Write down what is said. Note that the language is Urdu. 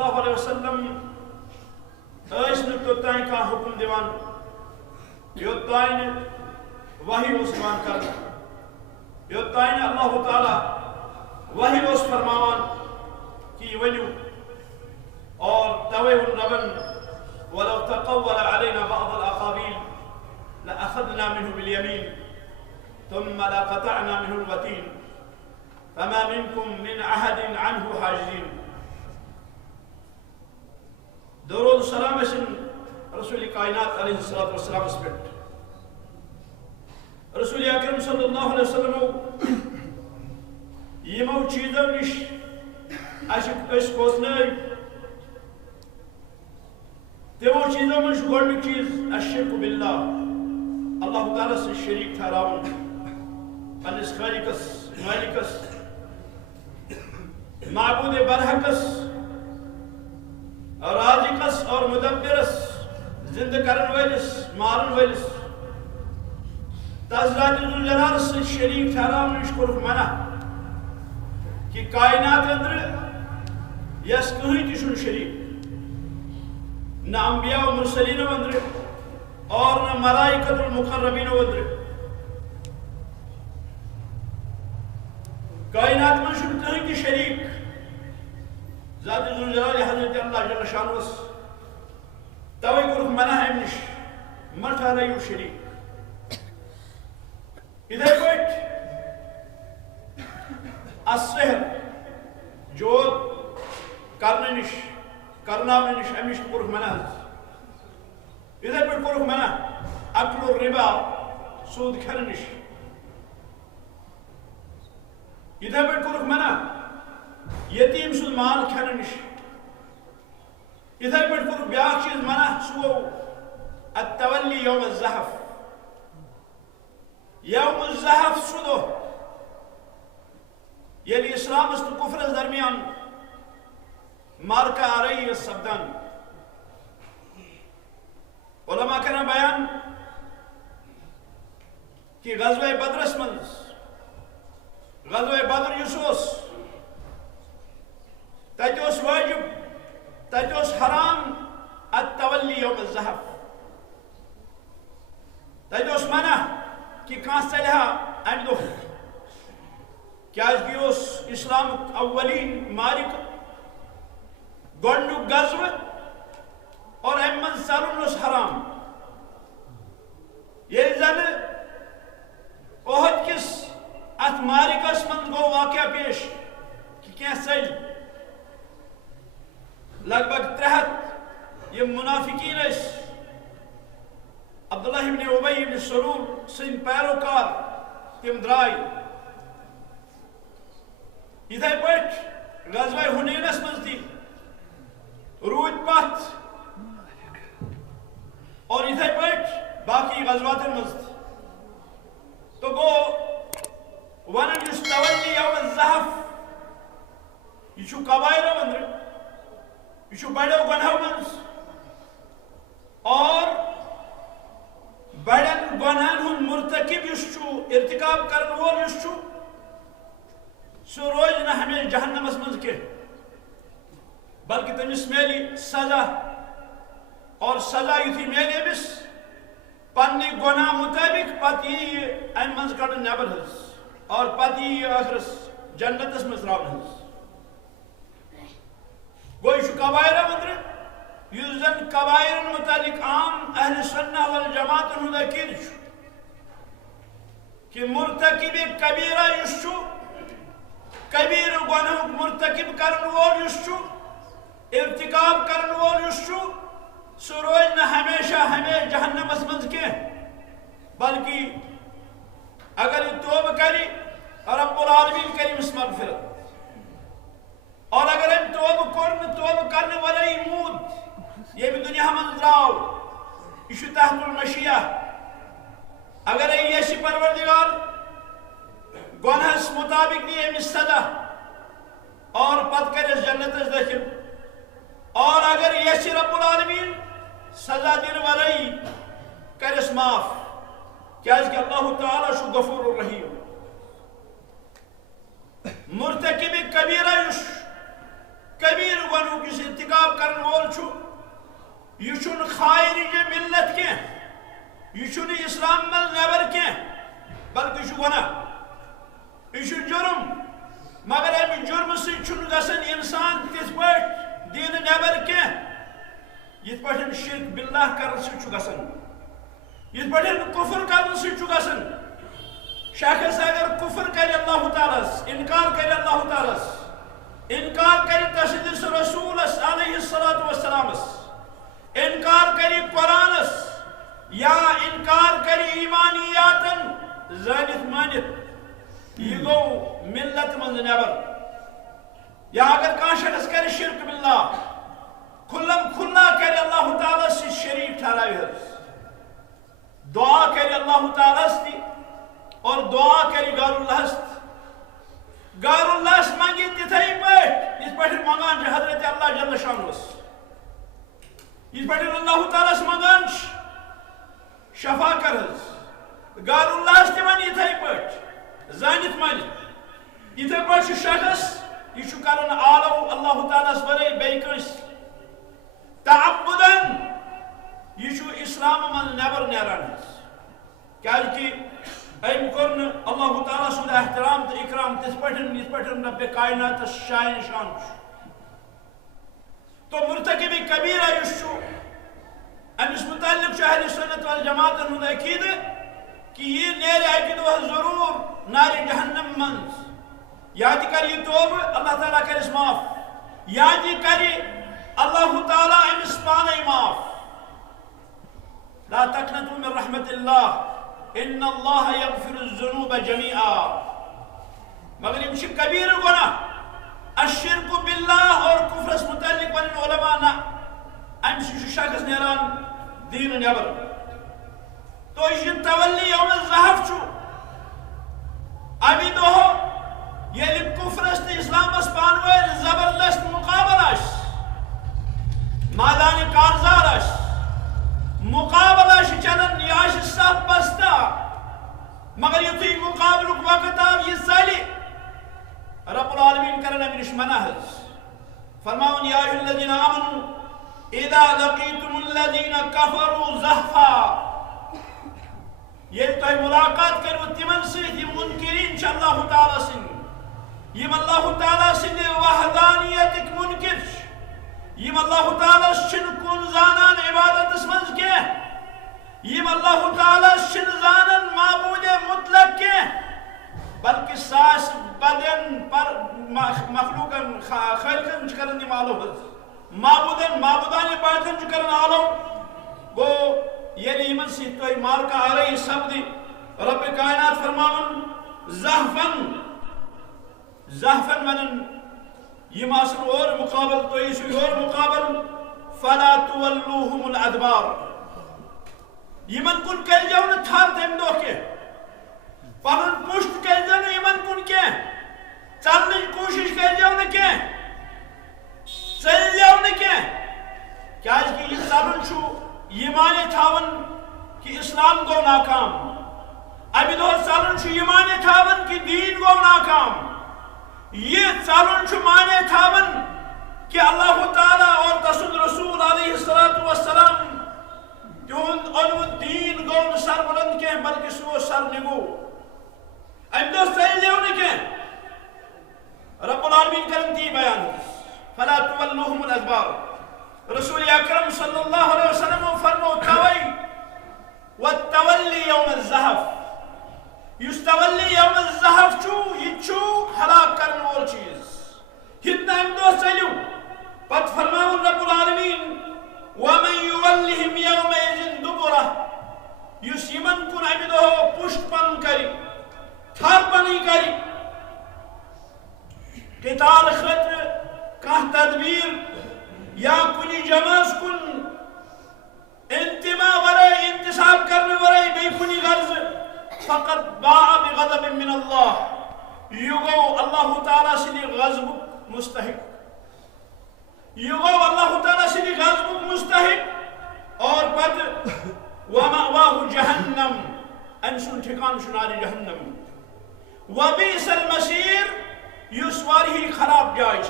اللہ علیہ وسلم توتائیں کا حکم دیوان یوتائیں وحی اس مان کر یوتائیں اللہ تعالی وحی اس فرماوان کی ونیو اور تویہ ربن ولو تقول علينا بعض الأقاويل لأخذنا منه باليمين ثم لقطعنا منه الوتين فما منكم من عهد عنه حاجزين. درود السلام اسن رسول کائنات علیہ الصلوۃ والسلام اسپٹ رسول اکرم صلی اللہ علیہ وسلم یمو چیزو نش اس کوسنائی تمو چیزوں میں گۄڈنیُک چیز الشرک باللہ اللہ تعالیٰ سے شریک ٹھہراون پننس خالقس مالکس معبود برحقس رازقس اور مدبرس زندہ کرن ولس مارن ولس تس ذات ذوالجلال سے شریک ٹھہراون نش کوٚرُکھ منع کہ کائنات اندر یس کٕہٕنۍ تہِ چھُنہٕ شریک نہ انبیاء و مرسلین اندر اور نہ ملائکۃ المقربین اندر کائنات میں چھُنہٕ کٕہٕنۍ تہِ شریک ذات ذوالجلال حضرت اللہ جل شانہ توے کوٚرُکھ منع امہِ نش مہ ٹھہرٲیِو شریک. اِتھے پٲٹھۍ السحر جود کرنہٕ نش کرناونہٕ نش امہِ نش کوٚرُکھ منع حظ. اِتھے پٲٹھۍ کوٚرُکھ منع اکل الربا سود کھٮ۪نہٕ نش. اِتھے پٲٹھۍ کوٚرُکھ منع یتیٖم سُنٛد مال کھٮ۪نہٕ نش. اِتھے پٲٹھۍ کوٚرُکھ بیٛاکھ چیٖز منع سُہ گوٚو التولی یوم الزحف. یوم الزحف سُہ دۄہ ییٚلہِ اِسلامس تہٕ کُفرس درمیان مارکہ آرائی سپدان. علماء کرنا بیان کہ غزوہ بدرس منز غزوہ بدر یُس اوس تتہِ اوس واجب تتہِ اوس حرام التولی یوم الزحف. تتہِ اوس منع کہ کانٛہہ ژلہِ ہا امہِ دۄہ کیازِ اوس اسلامُک اولین معرکہ گۄڈنیُک غزوہ اور امہِ منٛز ژلُن اوس حرام. ییٚلہِ زنہٕ اُحد کِس اتھ معرکس منٛز گوٚو واقعہ پیش کہ کینٛہہ ژٔلۍ لگ بگ 300 یِم منافقین ٲسۍ عبداللہ ابن ابی ابن سلول سٕنٛدۍ پیروکار تِم درٛاے. یِتھے پٲٹھۍ غزوہ حُنینس منٛز تہِ روٗدۍ پتھ اور یِتھے پٲٹھۍ باقی غزواتن منٛز تہِ. تو گوٚو ونن یُس تولی یوم الزحف یہِ چھُ قبایلو أنٛدرٕ یہِ چھُ بڑیو گۄنہو منٛز اور بڑٮ۪ن گۄنہن ہُنٛد مرتکب یُس چھُ ارتکاب کرن وول یُس چھُ سُہ روزِ نہٕ ہمیشہِ جہنمس منٛز کینٛہہ بلکہ تمس میلی سزا اور سزا یُتھُے میلہِ أمِس پننہِ گۄناہ مطٲبق پتہٕ یی یہِ امہِ منٛز کڑنہٕ نٮ۪بر حظ اور پتہٕ یی یہِ ٲخرس جنتس منٛز ترٛاونہٕ حظ. گوٚو یہِ چھُ قبایلو أنٛدرٕ یُس زن قبایلن متعلق عام اہل سنہ والجماعتن ہُنٛد عقیدٕ چھُ کہ مرتکب کبیرہ یُس چھُ کبیر گۄنہُک مرتکب کرن وول یُس چھُ ارتکاب کرن وول یُس چھُ سُہ روزِ نہٕ ہمیشہ جہنمس منٛز کینٛہہ بلکہ اگر یہِ توبہ کرِ رب العالمین کرِ أمِس مغفرت. اور اگر أمۍ توبہ کوٚر نہٕ توبہ کرنہٕ ورٲیی موٗد ییٚمہِ دُنیا منٛز درٛاو یہِ چھُ تحت المشیہ. اگرے یژھِ پروردگار گۄنہس مطابق دی أمِس سزا اور پتہٕ کرٮ۪س جنتس دٲخل. اور اگر یژھِ رب العالمین سزا دِنہٕ ورٲیی کرٮ۪س معاف کیازِ کہ اللہ تعالیٰ چھُ غفور الرحیم. مرتکب کبیرہ یُس کبیر گۄنہُک گناہوں کس ارتکاب کرن وول چھو یہ چھن خارج ملت کی یہ چھن اسلام مل نیبر کی بلکہ یہ گناہ یہ جرم مگر امہ جرم سے چھن گسن انسان تس پٹ دین نیبر کی یت پٹن شرک باللہ کرن سے چھو گسن یت پٹن کفر کرن سے چھو گسن شخص اگر کفر کرے اللہ تعالیٰ انکار کرے اللہ تعالیٰ انکار کرے تشدد رسول علیہ السلام انکار کرے قرآن یا انکار کرے ایمانیات زانت مانت یہ گو ملت من نیبر یا اگر کان شخص کرے شرک باللہ کھلم کھلا کرے اللہ تعالیٰ سے شریک ٹھہرائی دعا کرے اللہ تعالیٰ سے اور دعا کری غیر اللہ غیر اللہ مانگی تتھائی پٹ اس پٹ مانگان حضرت اللہ جل شانہ اس پٹ اللہ تعالیٰ مانگان شفا کرز غیر اللہ تمن یتھائی پٹ زانت مانت یتھائی پٹ شخص یہ کرن آلو اللہ تعالیٰ ورے بیکنس تعبدن یہ اسلام من نیبر نیران کیا کہ ایم کرن اللہ تعالیٰ سود احترام تو اکرام تس پٹن رب کائنات شاین شان تو مرتکب کبیرہ یشو امس متعلق اہل سنت والجماعت ہند عقید کہ یہ نیرے اکہ دہ ضرور نار جہنم منز یا تہ کر یہ توبہ اللہ تعالیٰ کرس معاف یا تہ کر اللہ تعالیٰ امس پانے معاف لا تقنطوا من رحمت اللہ ان اللہ یغفر الذنوب جميعا مگر یہ کبیر گناہ الشرک باللہ اور کفر متعلق ون علماء نا ام شخص نیران دین نیبر تو یہ تولی یوم الزحف چھو ابھی دو یلی کفر است اسلام اس پانویر زبردست مقابل اس مادان کارزار اس مقابلہ چلن یہ صاف بستا مگر یتھی مقابلک وقت آو یہ سالی رب العالمین کرنا منش منع فرماؤن یا ایھا الذین آمنوا اذا لقیتم الذین کفروا زحفا یہ تو ملاقات کرو تمن سۭتۍ یم منکرین چھ اللہ تعالیٰ سن یم اللہ تعالیٰ سن وحدانیتک منکر یم اللہ تعالیٰ چھن کن زانان عبادت منز کی یم اللہ تعالیٰ چھن زانان معبود مطلق کی بلکہ ساس بدن پر مخلوقن خالقن چکرن مالو معبودان باطن چکرن آلو گو یعنی یمن سی توی مارکا علیہ سبدی رب کائنات فرماون زحفن منن یہ آسن اور مقابل تو یہ اور مقابل فلا تولوہم الادبار یمن کن کل جاؤن تھار تم دو کے پنن پشت کل جاؤن یمن کن کے چلنے کوشش کل جاؤن کے چل جاؤن کے کیا اس کی یہ چلن چھو یہ مانے تھاون کہ اسلام کو ناکام ابھی دو چلن چھو یہ مانے تھاون کہ دین کو ناکام یہ چلن چھ مانے تھاون کہ اللہ تعالیٰ اور تسد رسول علیہ السلام تہند اونمت دین گو سر بلند کی بلکہ سو سر نگو ام دو چل دیو نکہ رب العالمین کرن تی بیان فلا تولوہم الادبار رسول اکرم صلی اللہ علیہ وسلم فرمو توئی والتولی یوم الزحف یستولی یوم الزحف چھو یہ چھو ہلاک کرن وول چیز ہتنا ام دو چلیو پت فرماون رب العالمین ومن یولہم یومئذ دبرہ یس یمن کن ام دو پشت پن کری تھر پنی کری قتال خطر کان تدبیر یا کنی جماز کن انتماع ورائے انتصاب کرنے ورائے بے کنی غرض فقط باع بغضب من اللہ یگو اللہ تعالیٰ سے غضب مستحق یگو اللہ تعالیٰ سے غضب مستحق اور پت ومأواہ جہنم انسن ٹھکان شنار جہنم وبئس المصیر یس واری خراب جائے